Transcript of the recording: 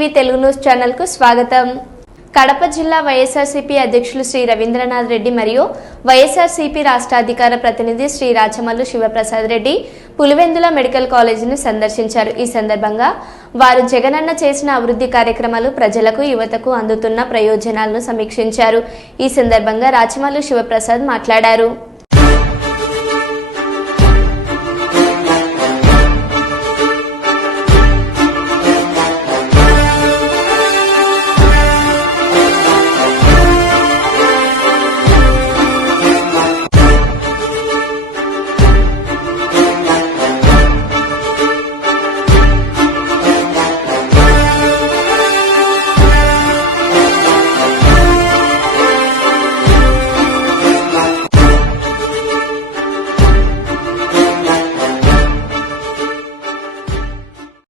TV Telugu news channel కు స్వాగతం. కడప జిల్లా వైఎస్ఆర్సీపీ అధ్యక్షులు శ్రీ రవీంద్రనాథ్ రెడ్డి మరియు వైఎస్ఆర్సీపీ రాష్ట్ర అధికార ప్రతినిధి శ్రీ రాచమల్లు శివప్రసాద్ రెడ్డి పులివెందుల మెడికల్ కాలేజీని సందర్శించారు. ఈ సందర్భంగా వారు జగనన్న చేసిన అభివృద్ధి కార్యక్రమాలు, ప్రజలకు, యువతకు అందుతున్న ప్రయోజనాలను సమీక్షించారు. ఈ సందర్భంగా రాచమల్లు శివప్రసాద్ మాట్లాడారు.